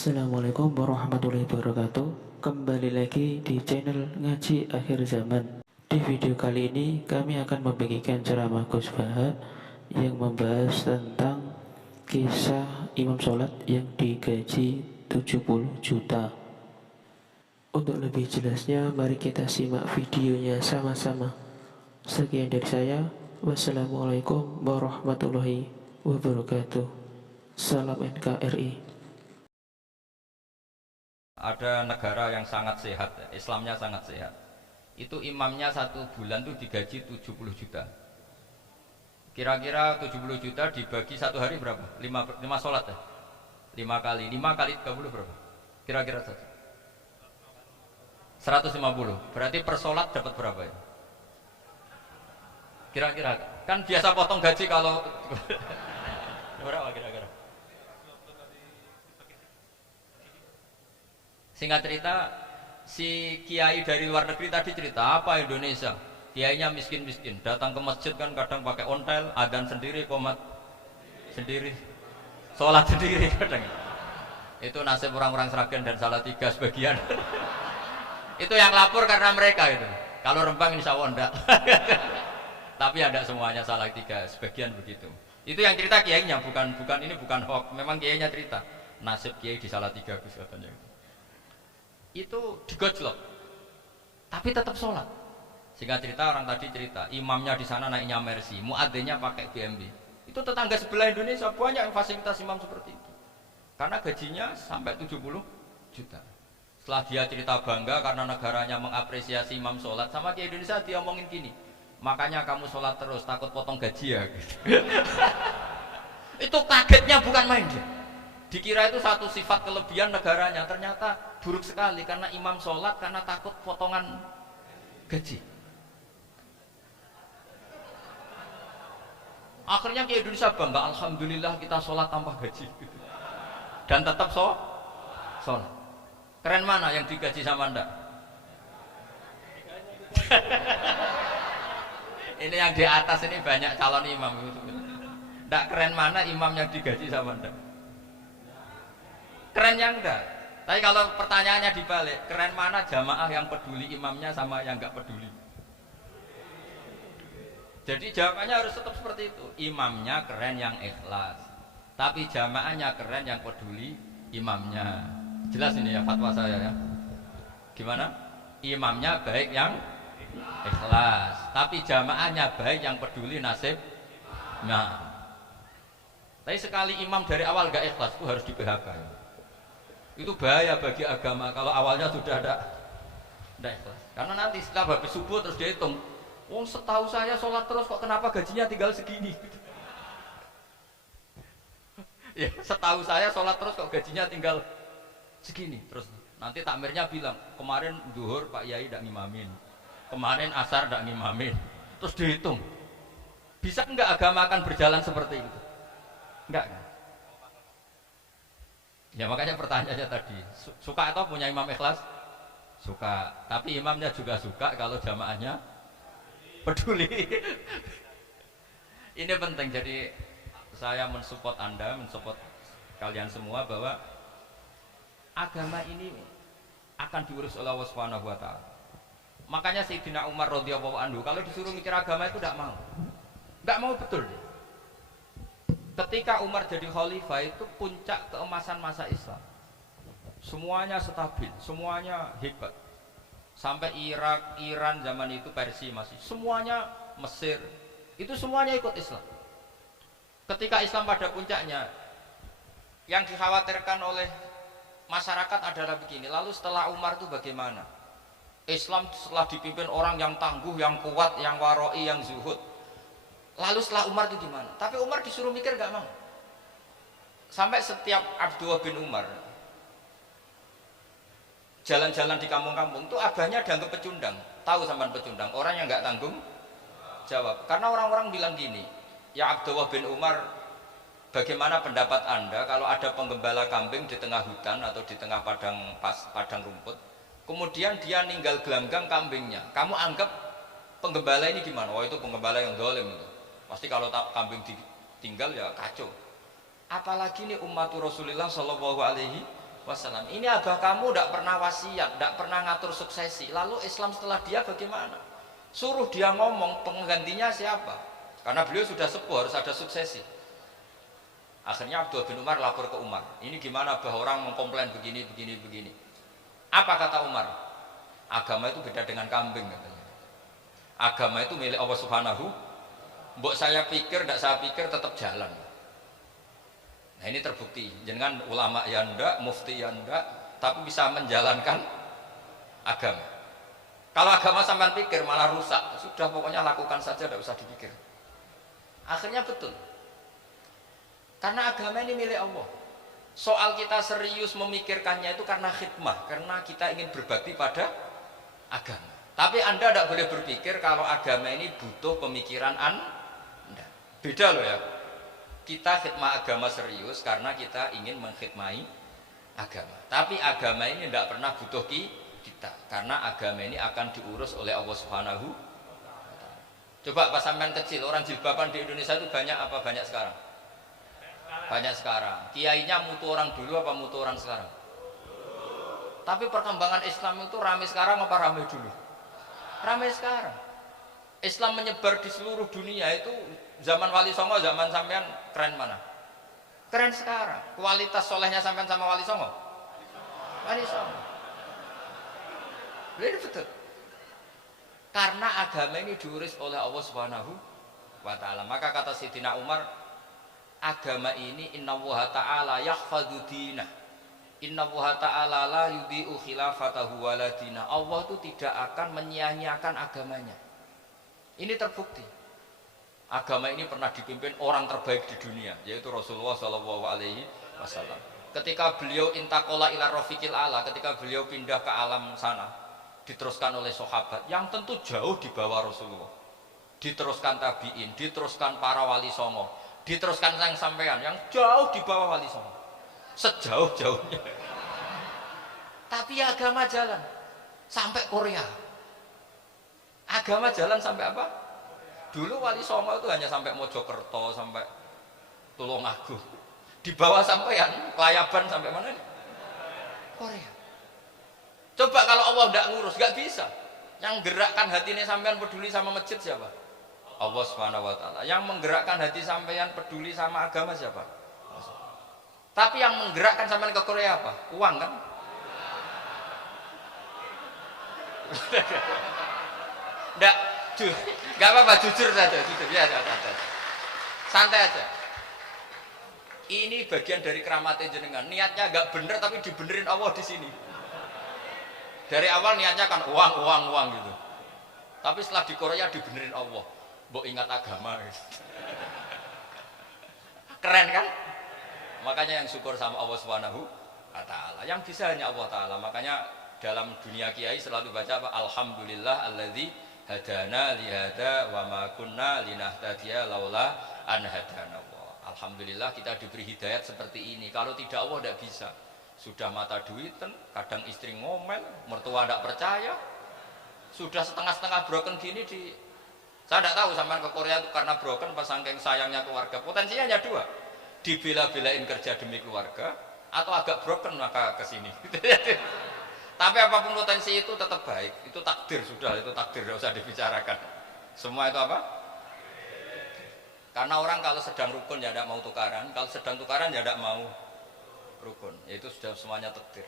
Assalamualaikum warahmatullahi wabarakatuh. Kembali lagi di channel Ngaji Akhir Zaman. Di video kali ini kami akan membagikan ceramah Gus Baha yang membahas tentang kisah imam sholat yang digaji 70 juta. Untuk lebih jelasnya, mari kita simak videonya sama-sama. Sekian dari saya. Wassalamualaikum warahmatullahi wabarakatuh. Salam NKRI. Ada negara yang sangat sehat, Islamnya sangat sehat. Itu imamnya satu bulan tuh digaji 70 juta. Kira-kira 70 juta dibagi satu hari berapa? 5 sholat ya? 5 kali 30 berapa? Kira-kira satu 150. Berarti per sholat dapat berapa ya? Kira-kira kan biasa potong gaji kalau berapa kira-kira? Singkat cerita, si kiai dari luar negeri tadi cerita apa Indonesia? Kiainya miskin-miskin, datang ke masjid kan kadang pakai ontel, adzan sendiri, komat sendiri, sholat sendiri kadang. Itu nasib orang-orang Sragen dan Salatiga sebagian. Itu yang lapor karena mereka itu. Kalau Rembang insya Allah enggak. Tapi ada semuanya Salatiga, sebagian begitu. Itu yang cerita kiainya, bukan ini bukan hoax, memang kiainya cerita. Nasib kiai di Salatiga Gus katanya. Itu digojlok tapi tetap sholat. Sehingga cerita orang tadi cerita imamnya di sana naiknya Mercy, muadzinnya pakai BMW. Itu tetangga sebelah Indonesia banyak yang fasilitas imam seperti itu karena gajinya sampai 70 juta. Setelah dia cerita bangga karena negaranya mengapresiasi imam sholat, sama di Indonesia dia omongin gini, makanya kamu sholat terus takut potong gaji ya gitu. Itu kagetnya bukan main dia. Dikira itu satu sifat kelebihan negaranya, ternyata buruk sekali karena imam sholat karena takut potongan gaji. Akhirnya ke Indonesia bangga, alhamdulillah kita sholat tanpa gaji dan tetap sholat. Keren mana yang digaji sama anda? Ini yang di atas ini banyak calon imam. Nggak keren mana imam yang digaji sama anda? Keren yang enggak. Tapi kalau pertanyaannya dibalik, keren mana jamaah yang peduli imamnya sama yang enggak peduli? Jadi jawabannya harus tetap seperti itu. Imamnya keren yang ikhlas, tapi jamaahnya keren yang peduli imamnya. Jelas ini ya fatwa saya ya. Gimana? Imamnya baik yang ikhlas, tapi jamaahnya baik yang peduli nasib. Nah, tapi sekali imam dari awal enggak ikhlas itu harus di PHK ya. Itu bahaya bagi agama kalau awalnya sudah ada ikhlas. Karena nanti setelah habis subuh terus dihitung, oh setahu saya sholat terus kok kenapa gajinya tinggal segini? Ya setahu saya sholat terus kok gajinya tinggal segini. Terus nanti takmirnya bilang kemarin duhur Pak Yai tidak ngimamin, kemarin asar tidak ngimamin. Terus dihitung, bisa enggak agama akan berjalan seperti itu? Enggak kan? Ya makanya pertanyaannya tadi, suka atau punya imam ikhlas? Suka, tapi imamnya juga suka kalau jamaahnya peduli. Ini penting, jadi saya mensupport Anda, mensupport kalian semua bahwa agama ini akan diurus oleh Allah Subhanahu wa taala. Makanya Sayyidina Umar radhiyallahu anhu kalau disuruh mikir agama itu tidak mau. Enggak mau betul. Ketika Umar jadi khalifah itu puncak keemasan masa Islam. Semuanya stabil, semuanya hebat. Sampai Irak, Iran zaman itu Persia masih, semuanya Mesir, itu semuanya ikut Islam. Ketika Islam pada puncaknya, yang dikhawatirkan oleh masyarakat adalah begini, lalu setelah Umar itu bagaimana? Islam setelah dipimpin orang yang tangguh, yang kuat, yang waroi, yang zuhud. Lalu setelah Umar itu gimana? Tapi Umar disuruh mikir gak mau. Sampai setiap Abdullah bin Umar jalan-jalan di kampung-kampung itu abahnya dianggap pecundang. Tahu sampean pecundang? Orang yang gak tanggung jawab. Karena orang-orang bilang gini, ya Abdullah bin Umar, bagaimana pendapat Anda kalau ada penggembala kambing di tengah hutan atau di tengah padang rumput, kemudian dia ninggal gelanggang kambingnya, kamu anggap penggembala ini gimana? Oh itu penggembala yang zalim itu. Pasti kalau kambing ditinggal ya kacau. Apalagi nih umat Rasulullah Shallallahu Alaihi wasallam. Ini abah kamu tidak pernah wasiat, tidak pernah ngatur suksesi. Lalu Islam setelah dia bagaimana? Suruh dia ngomong, penggantinya siapa? Karena beliau sudah sepuh, harus ada suksesi. Akhirnya Abdullah bin Umar lapor ke Umar. Ini gimana abah, orang mengkomplain begini. Apa kata Umar? Agama itu beda dengan kambing katanya. Agama itu milik Allah Subhanahu. Mbok saya pikir, tidak saya pikir tetap jalan. Nah ini terbukti, jangan ulama ya ndak, mufti ya ndak, tapi bisa menjalankan agama. Kalau agama sampai pikir malah rusak, sudah pokoknya lakukan saja, tidak usah dipikir. Akhirnya betul, karena agama ini milik Allah. Soal kita serius memikirkannya itu karena khidmah, karena kita ingin berbakti pada agama. Tapi Anda tidak boleh berpikir kalau agama ini butuh pemikiran Anda. Beda loh ya. Kita khidmah agama serius karena kita ingin mengkhidmai agama. Tapi agama ini tidak pernah butuh kita, karena agama ini akan diurus oleh Allah Subhanahu. Coba pas sampean kecil, orang jilbaban di Indonesia itu banyak apa banyak sekarang? Banyak sekarang. Kiainya mutu orang dulu apa mutu orang sekarang? Tapi perkembangan Islam itu ramai sekarang apa ramai dulu? Ramai sekarang. Islam menyebar di seluruh dunia itu zaman Wali Songo, zaman sampean keren mana? Keren sekarang. Kualitas solehnya sampean sama Wali Songo? Wali Songo. Ini betul. Karena agama ini diurus oleh Allah Subhanahu wa ta'ala. Maka kata Sayyidina Umar, agama ini innallaha ta'ala yahfadhu dinah. Innallaha ta'ala la yudhi'u khilafatahu waladina. Allah itu tidak akan menyia-nyiakan agamanya. Ini terbukti. Agama ini pernah dipimpin orang terbaik di dunia, yaitu Rasulullah SAW. Ketika beliau intakola ila rafiqil ala, ketika beliau pindah ke alam sana, diteruskan oleh sahabat yang tentu jauh di bawah Rasulullah, diteruskan tabiin, diteruskan para wali songo, diteruskan sang sampean yang jauh di bawah wali songo, sejauh-jauhnya. Tapi agama jalan sampai Korea. Agama jalan sampai apa? Dulu Wali Songo itu hanya sampai Mojokerto, sampai Tulungagung. Di bawah sampean, Klayaban sampai mana nih? Korea. Coba kalau Allah tidak ngurus, nggak bisa. Yang gerakkan hatinya sampean peduli sama masjid siapa? Allah Subhanahu wa ta'ala. Yang menggerakkan hati sampean peduli sama agama siapa? Tapi yang menggerakkan sampean ke Korea apa? Uang kan? Enggak apa-apa, jujur saja, jujur ya, santai aja. Ini bagian dari keramatnya jenengan. Niatnya agak bener tapi dibenerin Allah di sini. Dari awal niatnya kan uang gitu. Tapi setelah di Korea dibenerin Allah. Mbok ingat agama. Keren kan? Makanya yang syukur sama Allah Subhanahu wa ta'ala. Yang bisa hanya Allah ta'ala. Makanya dalam dunia kiai selalu baca apa? Alhamdulillah alladzi hadana lihada wa ma kunna linahtadiya laula an hadana Allah. Alhamdulillah kita diberi hidayat seperti ini. Kalau tidak Allah tidak bisa. Sudah mata duitan, kadang istri ngomel, mertua tidak percaya. Sudah setengah-setengah broken gini di. Saya tidak tahu sampai ke Korea itu karena broken pas saking sayangnya keluarga. Potensinya hanya dua. Dibela-belain kerja demi keluarga atau agak broken maka ke sini. Tapi apapun potensi itu tetap baik. Itu takdir sudah, itu takdir, tidak usah dibicarakan. Semua itu apa? Karena orang kalau sedang rukun ya tidak mau tukaran, kalau sedang tukaran ya tidak mau rukun. Itu sudah semuanya takdir.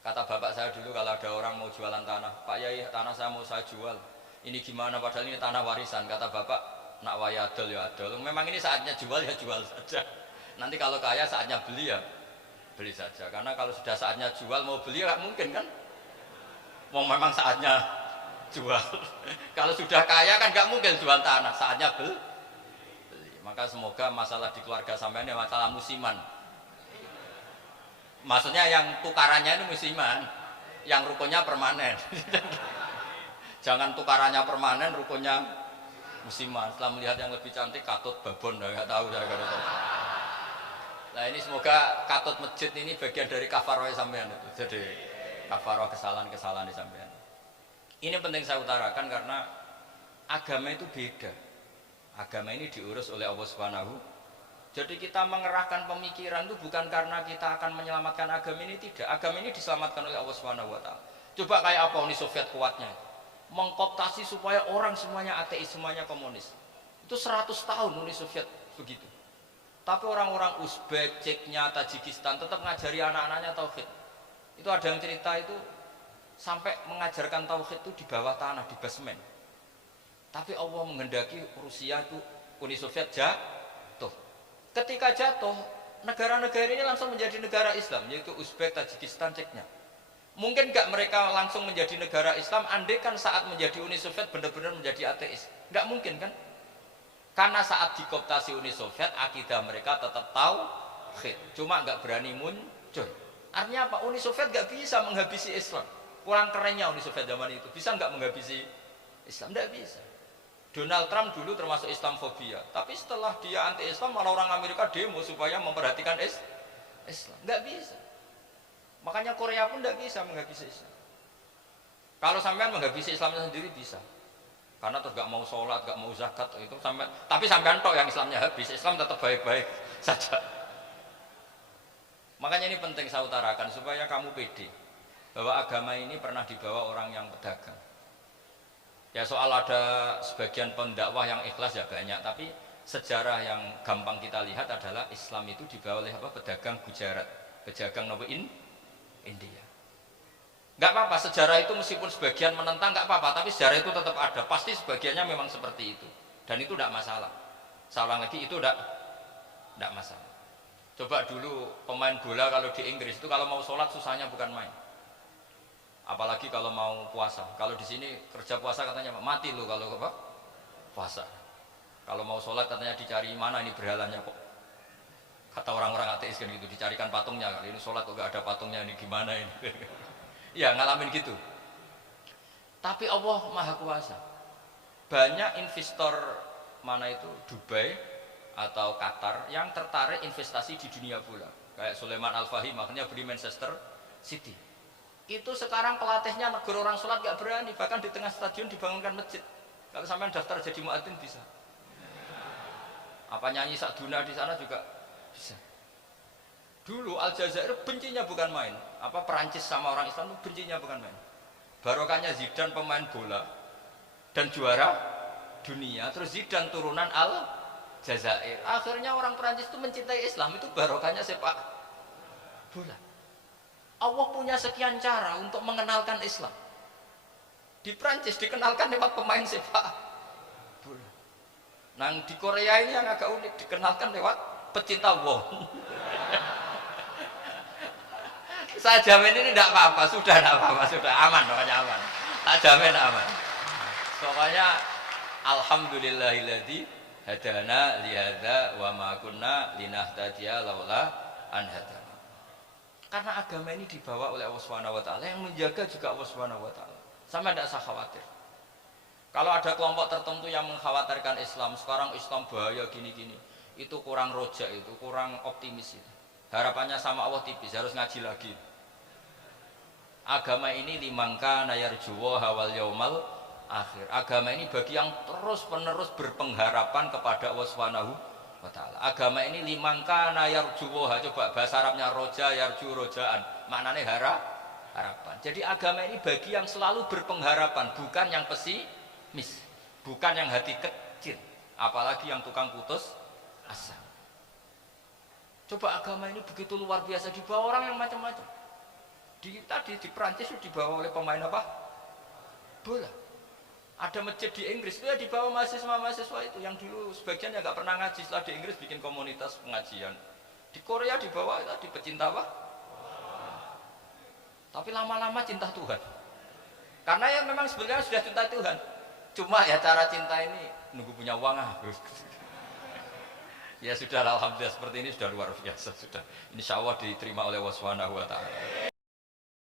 Kata bapak saya dulu kalau ada orang mau jualan tanah, Pak Yai tanah saya mau saya jual. Ini gimana? Padahal ini tanah warisan. Kata bapak, nak waya adol ya adol. Memang ini saatnya jual ya jual saja. Nanti kalau kaya saatnya beli ya beli saja, karena kalau sudah saatnya jual mau beli nggak mungkin kan, mau memang saatnya jual. Kalau sudah kaya kan nggak mungkin jual tanah, saatnya beli. Maka semoga masalah di keluarga sampean ini masalah musiman, maksudnya yang tukarannya ini musiman, yang rukunnya permanen. Jangan tukarannya permanen, rukunnya musiman. Setelah melihat yang lebih cantik katut babon, nggak tahu saya nggak tahu. Nah ini semoga katut masjid ini bagian dari kafaroh sampean itu. Jadi kafaroh kesalahan-kesalahan di sampean. Ini penting saya utarakan karena agama itu beda. Agama ini diurus oleh Allah Subhanahu Jadi kita mengerahkan pemikiran itu bukan karena kita akan menyelamatkan agama ini, tidak. Agama ini diselamatkan oleh Allah Subhanahu wa taala. Coba kayak apa Uni Soviet kuatnya? Mengkooptasi supaya orang semuanya ateis, semuanya komunis. Itu 100 tahun Uni Soviet begitu. Tapi orang-orang Uzbek, Ceknya, Tajikistan tetap ngajari anak-anaknya tauhid. Itu ada yang cerita itu sampai mengajarkan tauhid itu di bawah tanah, di basement. Tapi Allah menghendaki Rusia itu, Uni Soviet jatuh. Ketika jatuh, negara-negara ini langsung menjadi negara Islam, yaitu Uzbek, Tajikistan, Ceknya. Mungkin nggak mereka langsung menjadi negara Islam, andai kan saat menjadi Uni Soviet benar-benar menjadi ateis. Nggak mungkin kan? Karena saat dikooptasi Uni Soviet, akidah mereka tetap tauhid, cuma nggak berani muncul. Artinya apa? Uni Soviet nggak bisa menghabisi Islam. Kurang kerennya Uni Soviet zaman itu, bisa nggak menghabisi Islam? Nggak bisa. Donald Trump dulu termasuk Islamfobia, tapi setelah dia anti-Islam malah orang Amerika demo supaya memperhatikan Islam. Nggak bisa. Makanya Korea pun nggak bisa menghabisi Islam. Kalau sampean menghabisi Islamnya sendiri bisa, karena terus nggak mau sholat, nggak mau zakat itu sampai. Tapi sampean tok yang Islamnya habis, Islam tetap baik-baik saja. Makanya ini penting saya utarakan supaya kamu pede bahwa agama ini pernah dibawa orang yang pedagang. Ya soal ada sebagian pendakwah yang ikhlas ya banyak, tapi sejarah yang gampang kita lihat adalah Islam itu dibawa oleh apa? Pedagang Gujarat, pedagang India. Nggak apa-apa, sejarah itu meskipun sebagian menentang nggak apa-apa, tapi sejarah itu tetap ada. Pasti sebagiannya memang seperti itu, dan itu tidak masalah. Saya ulang lagi, itu tidak masalah. Coba dulu pemain bola kalau di Inggris itu kalau mau sholat susahnya bukan main. Apalagi kalau mau puasa. Kalau di sini kerja puasa katanya mati lo kalau apa? Puasa. Kalau mau sholat katanya dicari mana ini berhalanya kok. Kata orang-orang ateis kan gitu, dicarikan patungnya. Kali ini sholat kok gak ada patungnya, ini gimana ini? Ya ngalamin gitu. Tapi Allah Maha Kuasa. Banyak investor mana itu Dubai atau Qatar yang tertarik investasi di dunia bola. Kayak Sulaiman Al-Fahim makanya beli Manchester City. Itu sekarang pelatihnya negara orang sholat gak berani, bahkan di tengah stadion dibangunkan masjid. Kalau sampai daftar jadi muadzin bisa. Apa nyanyi sakduna di sana juga bisa. Dulu Aljazair bencinya bukan main. Apa Perancis sama orang Islam itu bencinya bukan main. Barokahnya Zidane pemain bola dan juara dunia, terus Zidane turunan Aljazair. Akhirnya orang Perancis itu mencintai Islam, itu barokahnya sepak bola. Allah punya sekian cara untuk mengenalkan Islam. Di Prancis dikenalkan lewat pemain sepak bola. Nah di Korea ini yang agak unik, dikenalkan lewat pecinta wong. Saya jamin ini tidak apa-apa, sudah tidak apa-apa, sudah aman, pokoknya aman. Tak jamin aman. Pokoknya alhamdulillahilladzi hadana lihadza wa ma kunna linahtadiya laula an hadana. Karena agama ini dibawa oleh Allah Subhanahu wa taala, yang menjaga juga Allah Subhanahu wa taala. Sama tidak usah khawatir. Kalau ada kelompok tertentu yang mengkhawatirkan Islam, sekarang Islam bahaya gini-gini, itu kurang rojak, itu kurang optimis itu. Harapannya sama Allah tipis, harus ngaji lagi. Agama ini limangka nayarjuwa hawal yaumal akhir. Agama ini bagi yang terus-menerus berpengharapan kepada Allah Subhanahu wa ta'ala. Agama ini limangka nayarjuwa, coba bahasa Arabnya roja yarju rojaan, maknanya harapan. Jadi agama ini bagi yang selalu berpengharapan, bukan yang pesimis, bukan yang hati kecil, apalagi yang tukang putus asa. Coba agama ini begitu luar biasa, dibawa orang yang macam-macam. Tadi di Prancis itu dibawa oleh pemain apa? Bola. Ada masjid di Inggris itu ya dibawa mahasiswa-mahasiswa itu yang dulu sebagian ya nggak pernah ngaji, setelah di Inggris bikin komunitas pengajian. Di Korea dibawa tadi pecinta apa? Tapi lama-lama cinta Tuhan. Karena ya memang sebenarnya sudah cinta Tuhan. Cuma ya cara cinta ini nunggu punya uang Ya sudah, alhamdulillah seperti ini sudah luar biasa sudah. Insya Allah diterima oleh Allah Subhanahu wa taala.